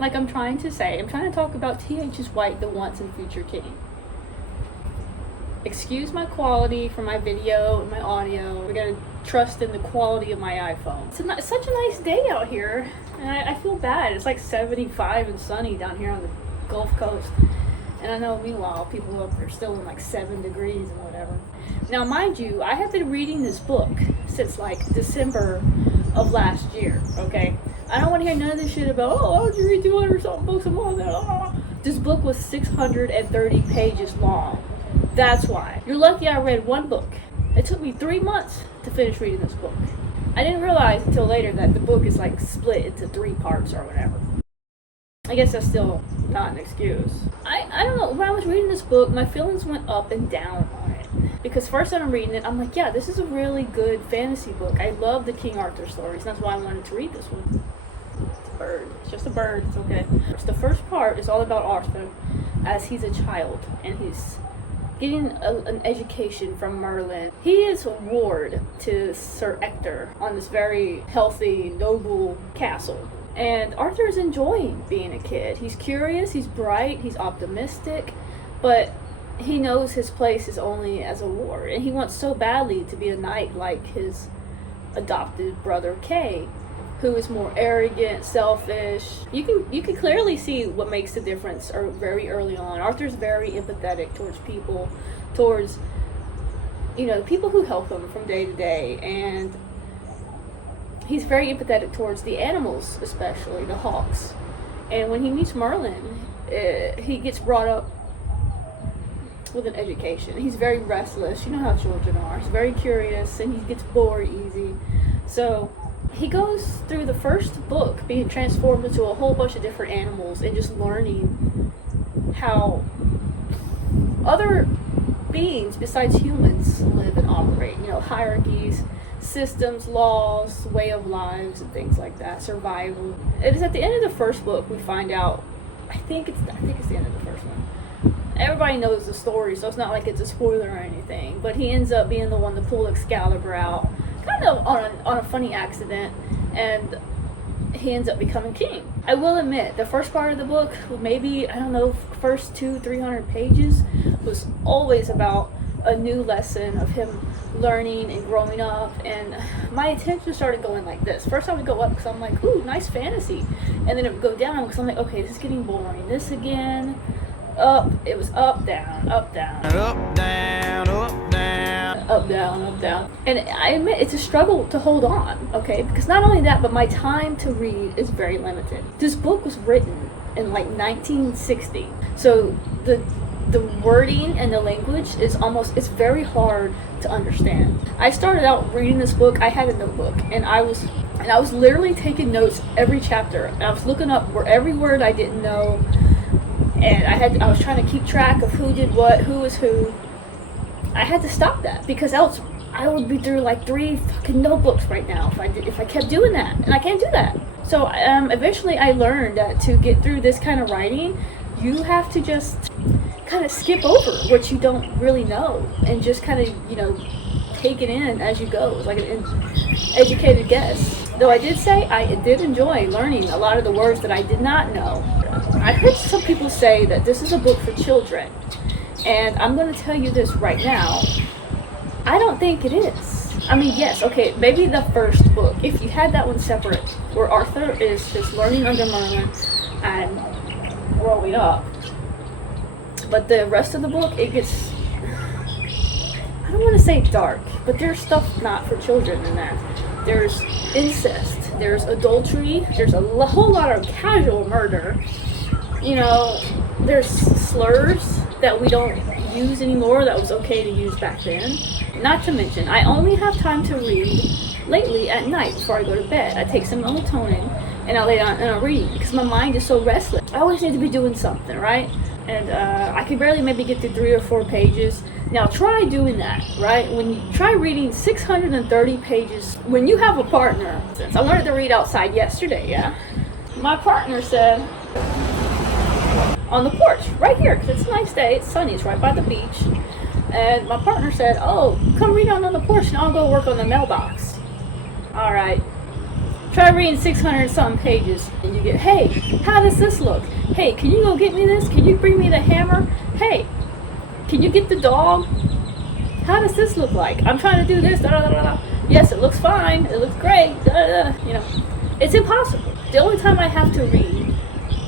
like I'm trying to say, I'm trying to talk about T.H. White, the once and future king. Excuse my quality for my video and my audio. We gotta trust in the quality of my iPhone. It's such a nice day out here, and I feel bad. It's like 75 and sunny down here on the Gulf Coast. And I know, meanwhile, people up there still in like 7 degrees and whatever. Now, mind you, I have been reading this book since like December of last year, okay? I don't want to hear none of this shit about, oh, why would you read 200 something books a month? Oh. This book was 630 pages long. That's why. You're lucky I read one book. It took me 3 months to finish reading this book. I didn't realize until later that the book is like split into 3 parts or whatever. I guess that's still not an excuse. I don't know, when I was reading this book, my feelings went up and down on it. Because first time I'm reading it, I'm like, yeah, this is a really good fantasy book. I love the King Arthur stories. That's why I wanted to read this one. It's a bird. It's just a bird. It's okay. So the first part is all about Arthur as he's a child. And he's getting an education from Merlin. He is a ward to Sir Ector on this very healthy, noble castle. And Arthur is enjoying being a kid. He's curious, he's bright, he's optimistic, but he knows his place is only as a ward. And he wants so badly to be a knight like his adopted brother Kay, who is more arrogant, selfish. You can clearly see what makes the difference very early on. Arthur's very empathetic towards people, towards, the people who help him from day to day, and he's very empathetic towards the animals, especially the hawks. And when he meets Merlin, he gets brought up with an education. He's very restless. You know how children are. He's very curious, and he gets bored easy. So he goes through the first book being transformed into a whole bunch of different animals and just learning how other beings besides humans live and operate. Hierarchies, systems, laws, way of lives, and things like that. Survival. It is at the end of the first book we find out. I think it's the end of the first one. Everybody knows the story, so it's not like it's a spoiler or anything. But he ends up being the one to pull Excalibur out, kind of on a funny accident, and he ends up becoming king. I will admit, the first part of the book, maybe, first 200-300 pages, was always about a new lesson of him learning and growing up, and my attention started going like this. First I would go up because I'm like, ooh, nice fantasy, and then it would go down because I'm like, okay, this is getting boring. This again, up, it was up, down, up, down, up, down, up, down, up, down, up, down. And I admit it's a struggle to hold on, okay, because not only that, but my time to read is very limited. This book was written in like 1960, so the wording and the language it's very hard to understand. I started out reading this book, I had a notebook, and I was literally taking notes every chapter. And I was looking up where every word I didn't know, and I was trying to keep track of who did what, who was who. I had to stop that because else I would be through like 3 fucking notebooks right now if I kept doing that, and I can't do that. So eventually I learned that to get through this kind of writing, you have to just kind of skip over what you don't really know and just kind of, take it in as you go. It's like an educated guess. Though I did say I did enjoy learning a lot of the words that I did not know. I heard some people say that this is a book for children, and I'm going to tell you this right now. I don't think it is. I mean, yes, okay, maybe the first book, if you had that one separate, where Arthur is just learning under Merlin and growing up. But the rest of the book, it gets, I don't want to say dark, but there's stuff not for children in there. There's incest, there's adultery, there's a whole lot of casual murder. There's slurs that we don't use anymore that was okay to use back then. Not to mention, I only have time to read lately at night before I go to bed. I take some melatonin and I lay down and I'm reading because my mind is so restless. I always need to be doing something, right? And I can barely maybe get through 3 or 4 pages. Now try doing that, right? When you try reading 630 pages, when you have a partner, since I learned to read outside yesterday, yeah? My partner said, on the porch, right here, because it's a nice day, it's sunny, it's right by the beach. And my partner said, oh, come read out on the porch and I'll go work on the mailbox. All right. Try reading 600 something pages and you get, hey, how does this look? Hey, can you go get me this? Can you bring me the hammer? Hey, can you get the dog? How does this look like? I'm trying to do this, da da da da. Yes, it looks fine, it looks great, da da da. You know, it's impossible. The only time I have to read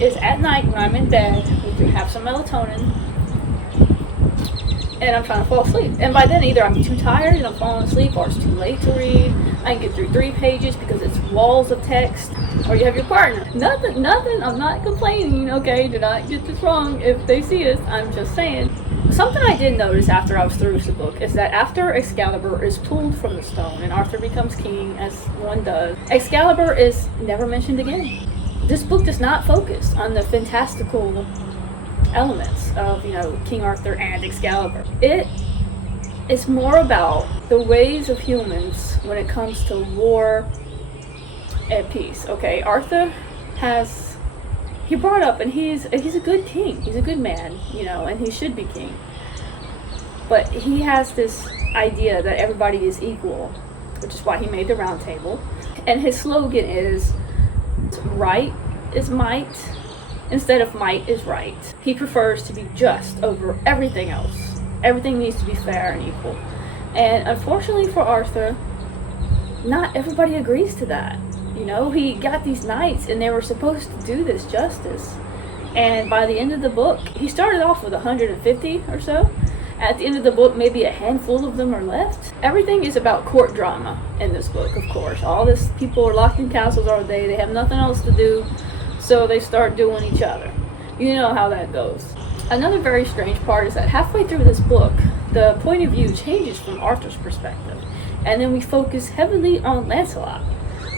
is at night when I'm in bed, we have some melatonin, and I'm trying to fall asleep. And by then, either I'm too tired and I'm falling asleep, or it's too late to read. I can get through 3 pages because it's walls of text, or you have your partner. Nothing, I'm not complaining, okay? Do not get this wrong if they see this. I'm just saying. Something I did notice after I was through the book is that after Excalibur is pulled from the stone and Arthur becomes king, as one does, Excalibur is never mentioned again. This book does not focus on the fantastical elements of, King Arthur and Excalibur. It is more about the ways of humans when it comes to war and peace. Okay, Arthur he brought up, and he's a good king. He's a good man, and he should be king. But he has this idea that everybody is equal, which is why he made the round table. And his slogan is, right is might, instead of might is right. He prefers to be just over everything else. Everything needs to be fair and equal. And unfortunately for Arthur, not everybody agrees to that. He got these knights and they were supposed to do this justice. And by the end of the book, he started off with 150 or so. At the end of the book, maybe a handful of them are left. Everything is about court drama in this book, of course. All this people are locked in castles all day. They have nothing else to do, so they start doing each other. You know how that goes. Another very strange part is that halfway through this book, the point of view changes from Arthur's perspective. And then we focus heavily on Lancelot.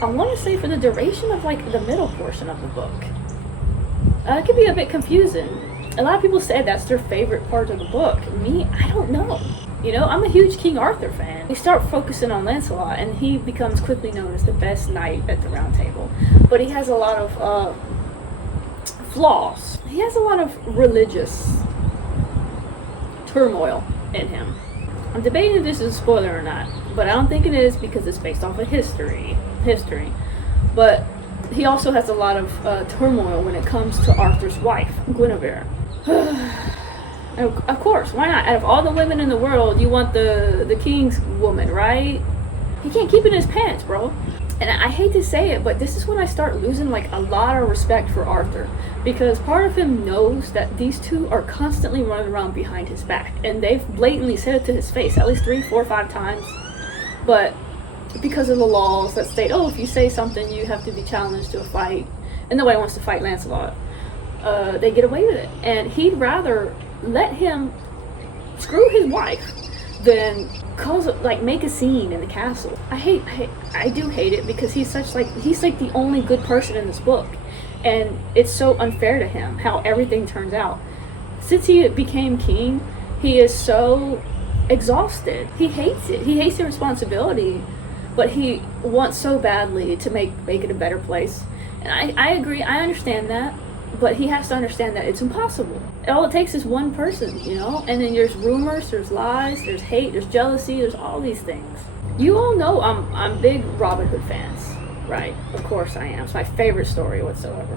I want to say for the duration of the middle portion of the book. It can be a bit confusing. A lot of people say that's their favorite part of the book. Me, I don't know. I'm a huge King Arthur fan. We start focusing on Lancelot, and he becomes quickly known as the best knight at the Round Table. But he has a lot of flaws. He has a lot of religious turmoil in him. I'm debating if this is a spoiler or not, but I don't think it is because it's based off of history. But he also has a lot of turmoil when it comes to Arthur's wife, Guinevere. Of course, why not? Out of all the women in the world, you want the king's woman, right? He can't keep it in his pants, bro. And I hate to say it, but this is when I start losing a lot of respect for Arthur, because part of him knows that these two are constantly running around behind his back, and they've blatantly said it to his face at least 3, 4, 5 times. But because of the laws that state, if you say something, you have to be challenged to a fight, and nobody wants to fight Lancelot, they get away with it. And he'd rather let him screw his wife than make a scene in the castle. I do hate it because he's the only good person in this book, and it's so unfair to him how everything turns out. Since he became king, he is so exhausted. He hates it. He hates the responsibility, but he wants so badly to make it a better place. And I agree, I understand that, but he has to understand that it's impossible. All it takes is one person, and then there's rumors, there's lies, there's hate, there's jealousy, there's all these things. You all know I'm big Robin Hood fans, right? Of course I am. It's my favorite story whatsoever.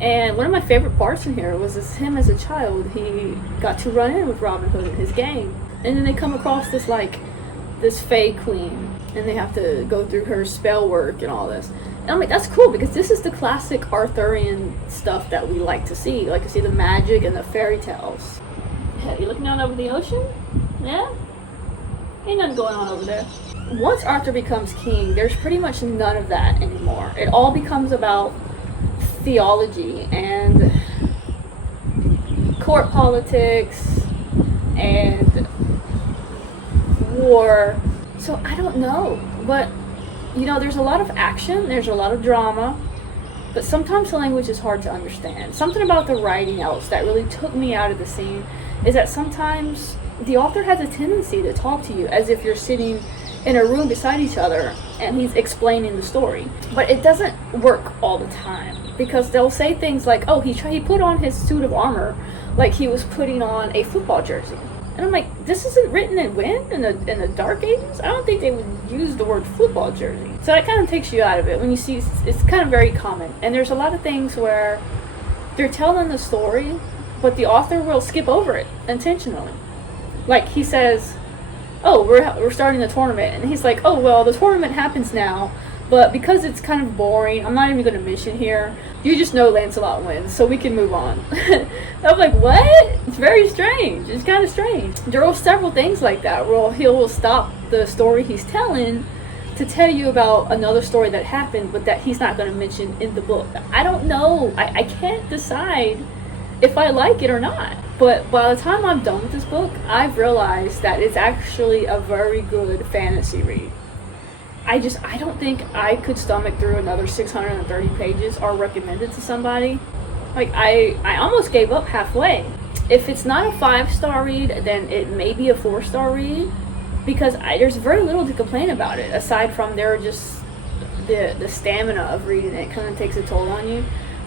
And one of my favorite parts in here was him as a child. He got to run in with Robin Hood and his gang, and then they come across this Fey queen, and they have to go through her spell work and all this. And I'm like, that's cool, because this is the classic Arthurian stuff that we like to see. We like to see the magic and the fairy tales. Yeah, you looking down over the ocean? Yeah? Ain't nothing going on over there. Once Arthur becomes king, there's pretty much none of that anymore. It all becomes about theology and court politics and war. So I don't know, but there's a lot of action, there's a lot of drama, but sometimes the language is hard to understand. Something about the writing else that really took me out of the scene is that sometimes the author has a tendency to talk to you as if you're sitting in a room beside each other and he's explaining the story. But it doesn't work all the time, because they'll say things like, he put on his suit of armor like he was putting on a football jersey. And I'm like, this isn't written in when? In the dark ages? I don't think they would use the word football jersey. So that kind of takes you out of it when you see it's kind of very common. And there's a lot of things where they're telling the story, but the author will skip over it intentionally. Like he says, oh, we're starting the tournament. And he's like, oh, well, the tournament happens now. But because it's kind of boring, I'm not even going to mention here. You just know Lancelot wins, so we can move on. I'm like, what? It's very strange. It's kind of strange. There are several things like that where he will stop the story he's telling to tell you about another story that happened, but that he's not going to mention in the book. I don't know. I can't decide if I like it or not. But by the time I'm done with this book, I've realized that it's actually a very good fantasy read. I don't think I could stomach through another 630 pages or recommend it to somebody. Like, I almost gave up halfway. If it's not a 5-star read, then it may be a 4-star read, because there's very little to complain about it, aside from the stamina of reading it kind of takes a toll on you.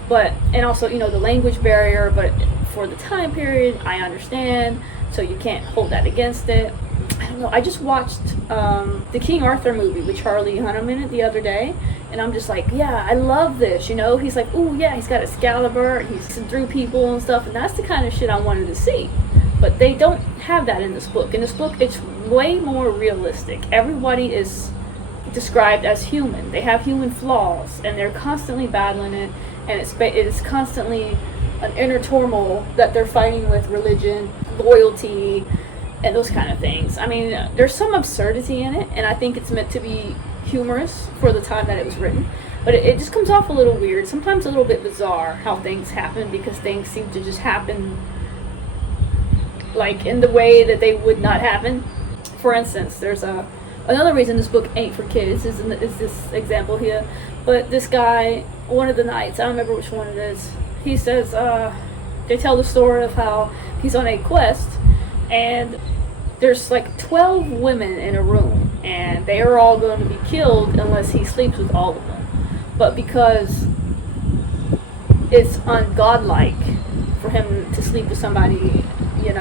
But, and also, the language barrier, but for the time period, I understand, so you can't hold that against it. I don't know, I just watched the King Arthur movie with Charlie Hunnam in it the other day, and I'm just like, yeah, I love this, He's like, ooh, yeah, he's got Excalibur, he's through people and stuff, and that's the kind of shit I wanted to see. But they don't have that in this book. In this book, it's way more realistic. Everybody is described as human. They have human flaws, and they're constantly battling it, and it's constantly an inner turmoil that they're fighting with religion, loyalty, and those kind of things. I mean, there's some absurdity in it, and I think it's meant to be humorous for the time that it was written, but it just comes off a little weird, sometimes a little bit bizarre how things happen, because things seem to just happen like in the way that they would not happen. For instance, there's another reason this book ain't for kids is this example here, but this guy, one of the knights, I don't remember which one it is, he says, they tell the story of how he's on a quest, and there's like 12 women in a room, and they are all going to be killed unless he sleeps with all of them. But because it's ungodlike for him to sleep with somebody,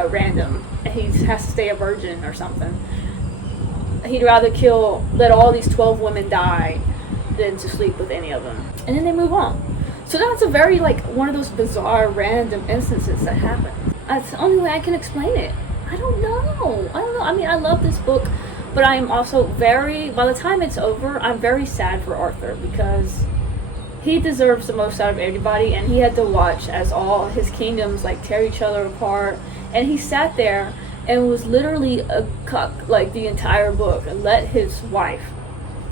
random, and he has to stay a virgin or something, he'd rather let all these 12 women die than to sleep with any of them. And then they move on. So that's a very, one of those bizarre, random instances that happen. That's the only way I can explain it. I don't know. I mean, I love this book, but I'm also by the time it's over, I'm very sad for Arthur, because he deserves the most out of everybody, and he had to watch as all his kingdoms, tear each other apart, and he sat there and was literally a cuck, the entire book, and let his wife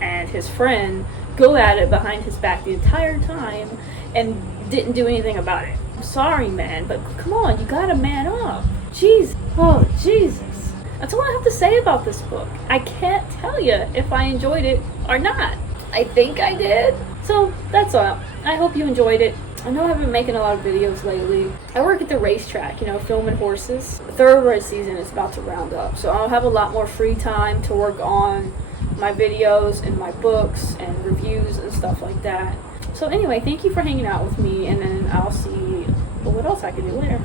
and his friend go at it behind his back the entire time, and didn't do anything about it. I'm sorry, man, but come on, you gotta man up. Jeez. Oh, Jesus. That's all I have to say about this book. I can't tell you if I enjoyed it or not. I think I did. So, that's all. I hope you enjoyed it. I know I've been making a lot of videos lately. I work at the racetrack, filming horses. The thoroughbred season is about to round up, so I'll have a lot more free time to work on my videos and my books and reviews and stuff like that. So anyway, thank you for hanging out with me, and then I'll see what else I can do later.